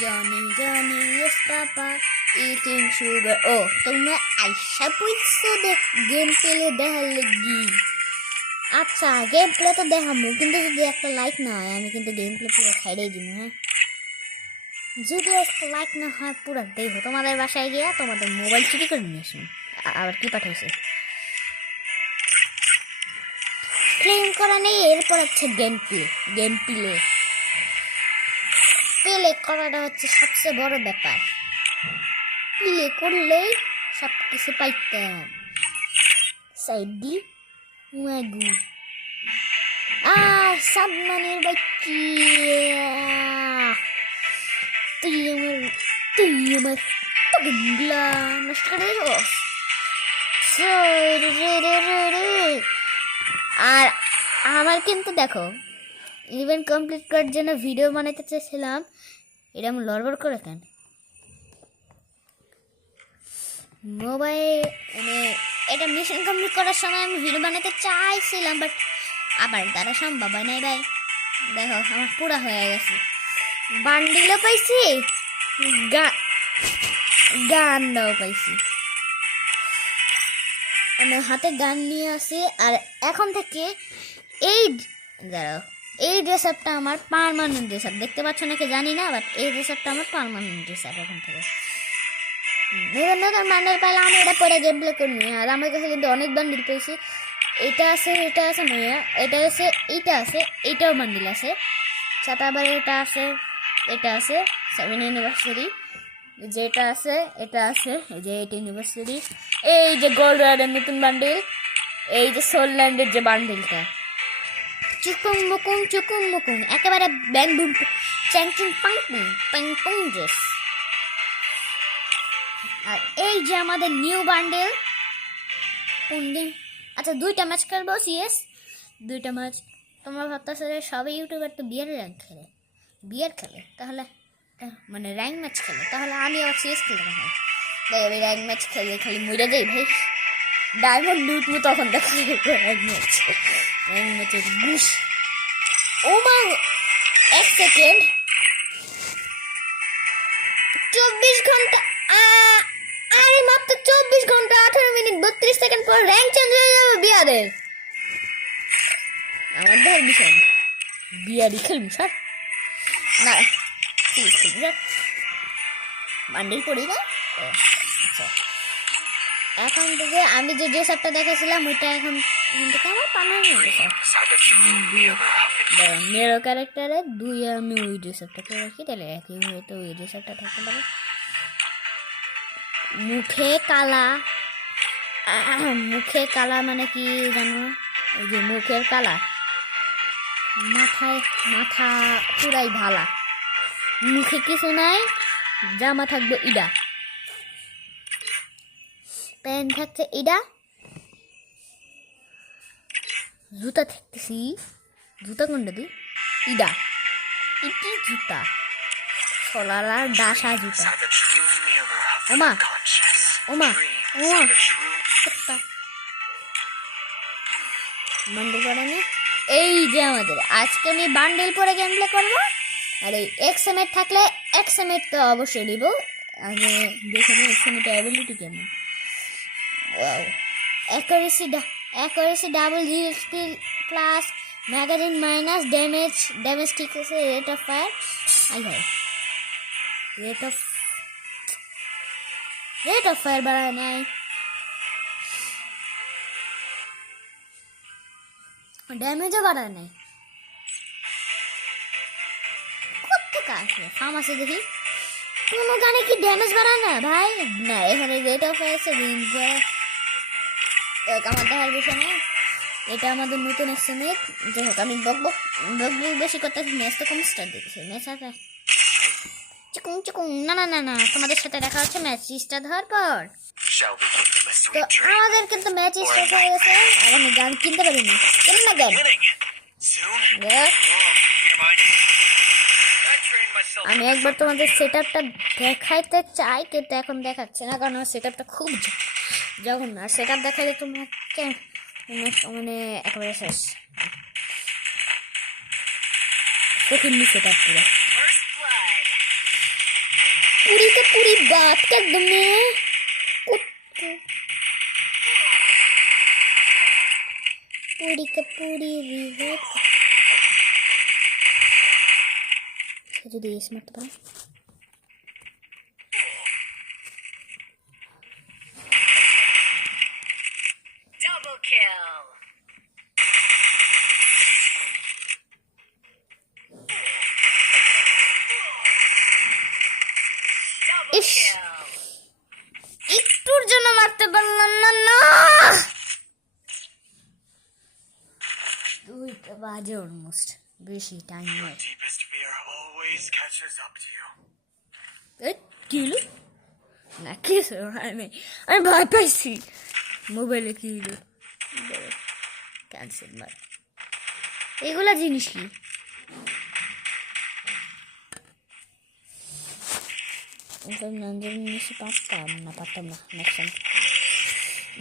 Johnny is Papa eating sugar. Oh, তোমরা আইসা পড়ছো গেম প্লে দেখার লাগি। আচ্ছা গেম প্লে তো দেখামু, কিন্তু যদি একটা লাইক না হয় আমি কিন্তু গেম প্লে পুরো ছাইড়াই দিব। হ্যাঁ, যদি একটা লাইক না হয় পুরো দেখো তোমাদের বাসায় গিয়া তোমাদের মোবাইল চুরি করে নিয়ে আসুন। আবার কি পাঠাইছে ক্লেম করা নেই, এরপর হচ্ছে গেম প্লে প্লে করাটা হচ্ছে সবচেয়ে বড় ব্যাপার। প্লে করলেই সব কিছু পাইতাম। সাইডি মাগু আর সাবমানের বাচ্চি, তুই আমার তগলা নষ্ট করে দিস। আর আমার কিন্তু দেখো ইভেন্ট কমপ্লিট করার জন্য ভিডিও বানাইতে চেয়েছিলাম, এটা আমি লড়বড় করে কেন মোবাইল মানে এটা মিশন কমপ্লিট করার সময় আমি ভিডিও বানাতে চাইছিলাম, বাট আবার দ্বারা সম্ভব হয় নাই ভাই। দেখো আমার পুরা হয়ে গেছে, বান্ডিলও পাইছি, গানটাও পাইছি। আমার হাতে গান নিয়ে আসি। আর এখন থেকে এই দাঁড়াও, এই ড্রেস আপটা আমার পার্মানেন্ট ড্রেস আপ, দেখতে পাচ্ছ নাকি জানি না, বাট এই ড্রেস আপটা আমার পার্মানেন্ট ড্রেস আপ এখন থেকে। নতুন বান্ডেল পাইলে আমি এটা পরে গেম প্লে করবো। আর আমার কাছে কিন্তু অনেক বান্ডিল পেয়েছি, এটা আছে নয়া, এটা আছে, এইটা আছে, এইটাও বান্ডিল আছে সাথে, আবার এটা আছে 7 অ্যানিভার্সারি, যেটা আছে এটা আছে, এই যে 8 অ্যানিভার্সারি, এই যে গোল্ড রাইডের নতুন বান্ডিল, এই যে সোলল্যান্ডের যে বান্ডিলটা, চুকুং মুকুং একেবারে ব্যাং বুম চ্যাংচিং পাং পুং ড্রেস। আর এই যে আমাদের নিউ বান্ডেল দিন। আচ্ছা 2টা ম্যাচ খেলবো, সিএস 2টা ম্যাচ। তোমরা ভাবতেছো যে সবাই ইউটিউবার তো বিয়ার খেলে, তাহলে মানে র্যাঙ্ক ম্যাচ খেলে, তাহলে আমি আবার সিএস খেলতে হয়। তাই আমি র্যাঙ্ক ম্যাচ খেলে খালি মরে যাই ভাই, ডায়মন্ড লুটমু তখন দেখা র্যাঙ্ক ম্যাচের ঘুষ। ও মা 1 সেকেন্ড 24 ঘন্টা, আরে মাত্র 24 ঘন্টা 18 মিনিট 32 সেকেন্ড পর র্যাঙ্ক চেঞ্জ হয়ে যাবে বিয়ারের। আমার দেখার বিষয় না, বিয়ারই খেলবো স্যার, না বান্ডিল পড়ি না। আচ্ছা এখন থেকে আমি যে ড্রেস আপটা দেখেছিলাম ওইটা এখন থেকে আমার পার্মানেন্ট মেরো ক্যারেক্টারে 2 আমি ওই ড্রেস আপটাকে রাখি, তাহলে একই হয়তো ওই ড্রেস আপটা থাকতে পারে। মুখে কালা মানে কি জানো, ওই যে মুখের কালা, মাথা পুরাই ভালা, মুখে কিছু নাই, জামা থাকবে ইডা, প্যান্ট থাকছে ইডা, জুতা থাকতেছি, জুতা কোনটা দি ইডা, ইটি জুতা সলালা ডাসা জুতা। ওমা বান্ডেল পরে নি, এই যে আমাদের আজকে আমি বান্ডেল পরে গেম প্লে করবো। আর এই এক্সএমএট থাকলে এক্সএমএট তো অবশ্যই নিব, আগে দেখে নিই এক্সএমএট অ্যাবিলিটি কেমন। Wow, accuracy double GSP plus magazine minus damage ঠিক আছে, rate of fire rate of fire বাড়ায় নাই, ড্যামেজও বাড়ায় নাই। কোথেকে আসবে ফার্মাসি দেখি কোনো গানে কি ড্যামেজ বাড়ায় না ভাই, না এখানে রেট অফ ফায়ার আছে আমার দেখার বিষয় নেই। এটা আমাদের নতুন এক্সএমএট, যাই হোক আমি বক বেশি করতে ম্যাচ তো কম স্টার্ট দিতেছি, ম্যাচ আছে চিকুং না তোমাদের সাথে দেখা হচ্ছে ম্যাচ স্টার্ট হওয়ার পর। তো আমাদের কিন্তু ম্যাচ স্টার্ট হয়ে গেছে, আর আমি গান কিনতে পারিনি, কেন না গান আমি একবার তোমাদের সেট আপটা দেখাইতে চাই, কিন্তু এখন দেখাচ্ছে না, কারণ আমার সেট আপটা খুব যখন না সেট আপ দেখাইলে তোমাকে মানে একেবারে শেষ কঠিন সেট আপ পুরো। पूरी की पूरी बात कर दूं मैं कुत्ते पूरी का पूरी रिवॉर्ड जो देश मत बना double kill. ইস একটুর জন্য মারতে পারলাম না না দুইটা বাজে অলমোস্ট বেশি টাইম নয় Deepest fear always catches up to you. কি হলো না কিছু আমি ভয় পাইছি মোবাইলে কি হলো ক্যান্সেল মার এগুলা জিনিস কি পারতাম না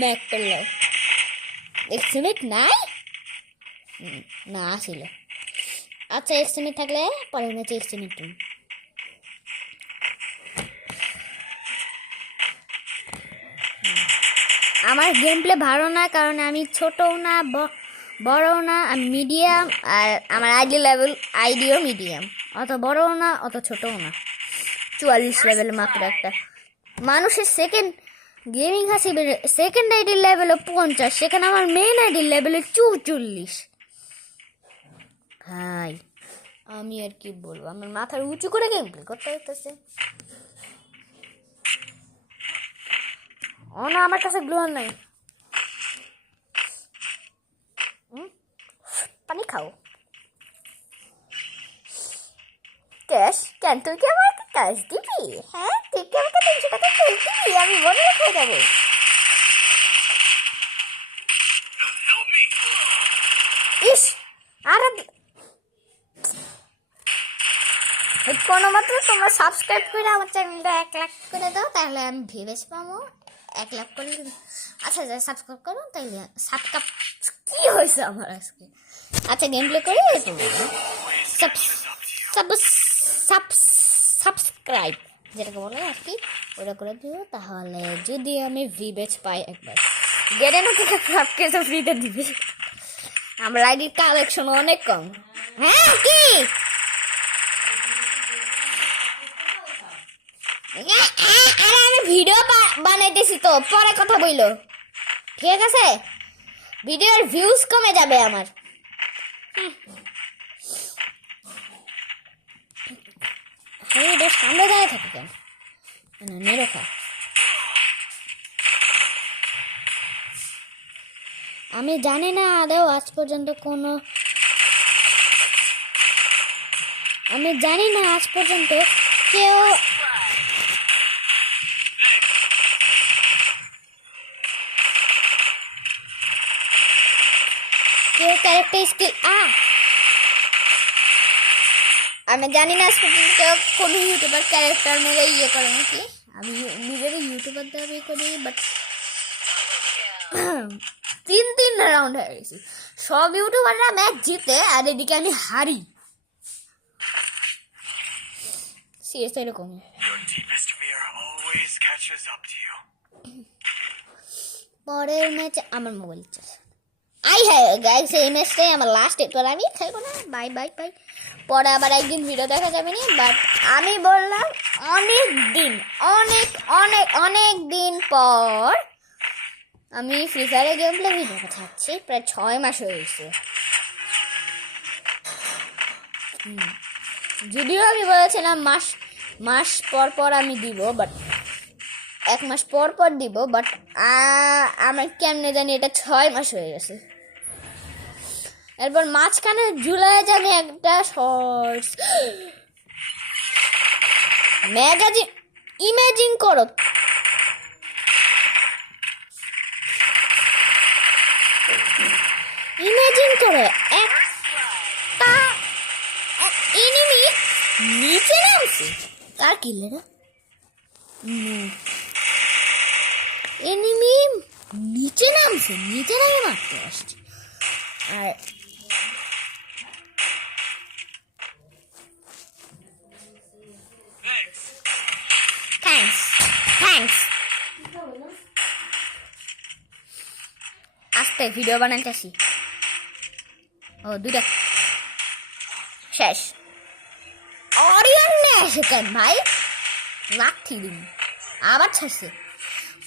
ম্যাক করলো এক্সিমেট নাই না ছিল আচ্ছা এক্সিমেট থাকলে পরের ম্যাচে এক্সিমেট তুমি আমার গেম প্লে ভালো না কারণ আমি ছোটও না বড়ও না আমি মিডিয়াম আর আমার আইডিও মিডিয়াম অত বড়ও না অত ছোটও না 44 লেভেল মাত্র একটা মানুষের সেকেন্ড গেমিং হাসি সেকেন্ড আইডির লেভেল 50 সেখানে আমার মেইন আইডির লেভেল 44 ভাই আমি আর কি বলবো আমার মাথার উঁচু করে গেম প্লে করতে হইতেছে ও না আমার কাছে গ্লোয়ার নাই পানি খাও ক্যাশ কেন তুই কি আমাকে ক্যাশ দিবি হ্যাঁ তুই কি আমাকে 300 টাকা ক্যাশ দিবি আমি বলে রেখে দেবো ইস আর কোনো মাত্র তোমরা সাবস্ক্রাইব করে আমার চ্যানেলটা 1 লাখ করে দাও তাহলে আমি ভেবেস পাবো 1 লাখ করলে আচ্ছা যা সাবস্ক্রাইব করো তাইলে সাবস্ক্রাইব কি হয়েছে আমার আজকে আচ্ছা গেম প্লে করে সাবস্ক্রাইব যেটাকে বলে আর কি ওটা করে দিও তাহলে যদি আমি ভিবেজ পাই একবার গেরেনো থেকে সব কিছু ফ্রিতে দিবে আমার আইডির কালেকশন অনেক কম হ্যাঁ কি আরে আমি ভিডিও বানাইতেছি তো পরে কথা বইলো ঠিক আছে ভিডিওর ভিউজ কমে যাবে আমার বেশ সামনে দাঁড়িয়ে থাকে কেন নিরখা আমি জানি না আদৌ আজ পর্যন্ত কেউ ক্যারেক্টার স্কিল আমি জানি না কেউ কোনো ইউটিউবার ক্যারেক্টার মেরে ইয়ে করে নাকি আমি নিজের ইউটিউবার দাবি করি বাট 3 রাউন্ড হয়ে গেছি সব ইউটিউবাররা ম্যাচ জিতে আর এদিকে আমি হারি সিরিয়াস এরকম পরের ম্যাচে আমার মোবাইল চাচ্ছে গাইস এই ম্যাচটাই আমার লাস্ট এরপর আমি খেলবো না বাই বাই বাই পরে আবার একদিন ভিডিও দেখা যাবে না বাট আমি বললাম অনেক দিন পর আমি ফ্রি ফায়ারে গেম প্লে ভিডিও দেখাচ্ছি প্রায় 6 মাস হয়ে গেছে যদিও আমি বলেছিলাম মাস পর আমি দিব বাট 1 মাস পর দিব বাট আমার কেমনে জানি এটা 6 মাস হয়ে গেছে এরপর মাঝখানে জুলাই জানি একটা শর্টস ম্যাগাজিন ইমেজিন করো একটা এনিমি নিচে নামছে কার কিলে না এনিমি নিচে নামে মারতে আসছে আর ভিডিও বানাইতেছি। ও দুইটা শেষ। অরিয়ন নিয়ে আসে কেন ভাই? লাঠি দিন আবার ছাড়ছে।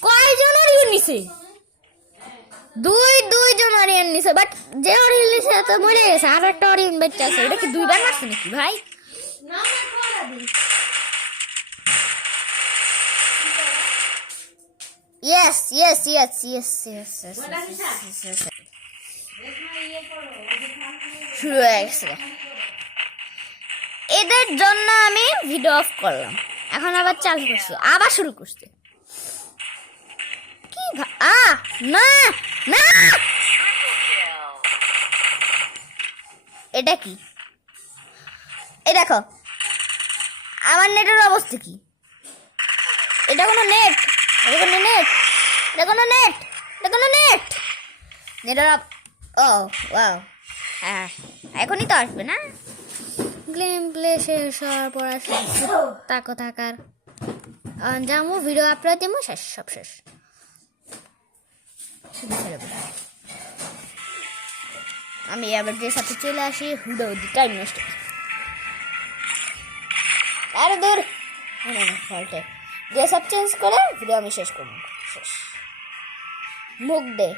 কয়জন অরিয়ন নিছে? দুইজন অরিয়ন নিছে, বাট যে অরিয়ন নিছে তো মরে গেছে। আর একটা অরিয়ন বেঁচে আছে। এটা কি দুইবার মারছে নাকি ভাই? Yes. শুরু হয়ে গেছে। এদের জন্য আমি ভিডিও অফ করলাম, এখন আবার চালু করছি, আবার শুরু করছি। কি না না, এটা কি? এই দেখো আমার নেটের অবস্থা কি? এটা কোনো নেট? ও ওয়াও, হ্যাঁ এখনই তো আসবে না? গেম প্লে শেষ হওয়ার পর তাকো থাকার যাবো, ভিডিও আপলোড দেবো, শেষ, সব শেষ। আমি আবার যে সাথে চলে আসি হুডো টাইম নষ্ট। আরে দূর ফল্টে ড্রেস আপ চেঞ্জ করে ভিডিও আমি শেষ করবো। শেষ। মুখ দে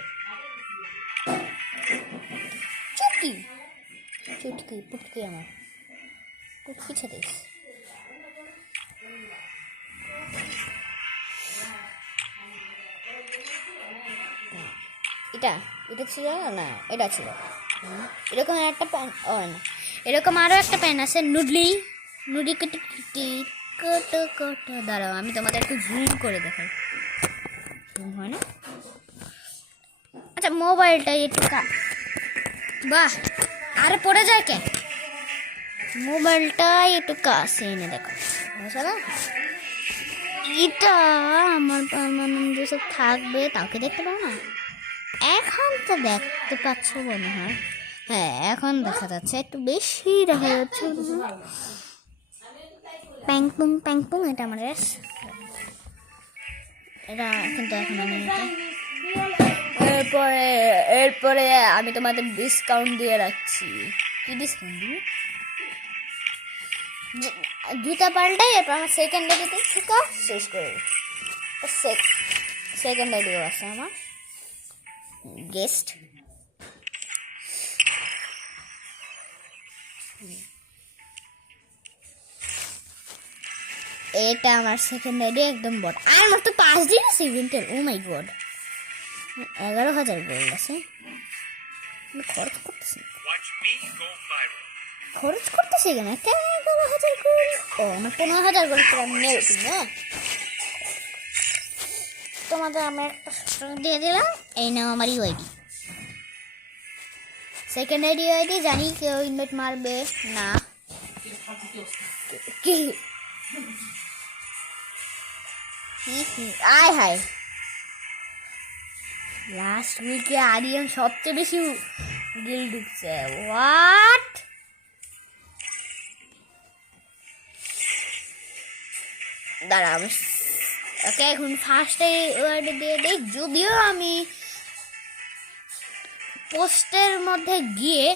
পুটকি আমার পুটকি ছেড়ে এটা ছিল না, এটা ছিল এরকম একটা প্যান। ও না, এরকম আরো একটা প্যান আছে, নুডলি কটো। দাঁড়াও আমি তোমাদের একটু জুম করে দেখাই। জুম হয় না? আচ্ছা মোবাইলটা একটু বাহ, আরে পড়ে যায় কে? মোবাইলটা একটু কাছে এনে দেখো। এটা আমার পার্মানেন্ট সব থাকবে, তাকে দেখতে পাও না? এখন তো দেখতে পাচ্ছ মনে হয়। হ্যাঁ এখন দেখা যাচ্ছে, একটু বেশি দেখা যাচ্ছে। প্যাংপুং এটা আমার এটা কিন্তু এখন আমি এরপরে আমি তোমাদের ডিসকাউন্ট দিয়ে রাখছি। কি ডিসকাউন্ট দিই? জুতা পাল্টাই এরপর আমার সেকেন্ড আইডিতে থেকে শেষ করে সেকেন্ড আইডিও আছে আমার গেস্ট। এটা আমার সেকেন্ড আইডি, একদম বড়। আর আমার তো 5 দিন আছে ইভেন্টের। ও মাই গড, 11,000 গোল্ড আছে। খরচ করতেছি কেন? 11,000 গোল্ড। ও না, 15,000 গোল্ড আমি নেবো না। তোমাদের আমি একটা দিয়ে দিলাম, এই নাও আমার ইউআইডি, সেকেন্ড আইডি। জানি কেউ ইনভাইট মারবে না। কি আয় হায়, লাস্ট উইকে আরিয়ান সবচেয়ে বেশি গিল ঢুকছে। হোয়াট? দাঁড়া আমি ওকে এখন ফার্স্টে ওয়ার্ড দিয়ে দিই। যদিও আমি পোস্টের মধ্যে গিয়ে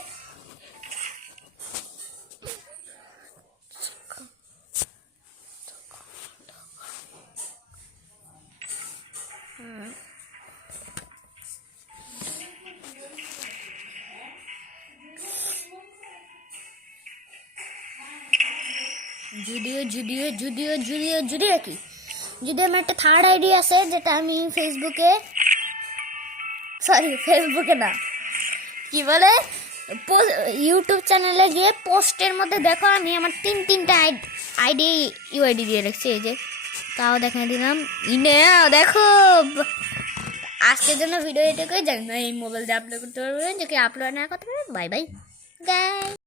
যদিও কি, যদি আমার একটা থার্ড আইডি আছে যেটা আমি ফেসবুকে না কি বলে ইউটিউব চ্যানেলে গিয়ে পোস্টের মধ্যে দেখো, আমি আমার তিনটা আইডি ইউআইডি দিয়ে রাখছি। এই যে তাও দেখাই দিলাম, দেখো। আজকের জন্য ভিডিও এটুকুই। জানি না এই মোবাইল দিয়ে আপলোড করতে পারবেন, যে কি আপলোড না করতে পারবেন। Bye bye guys.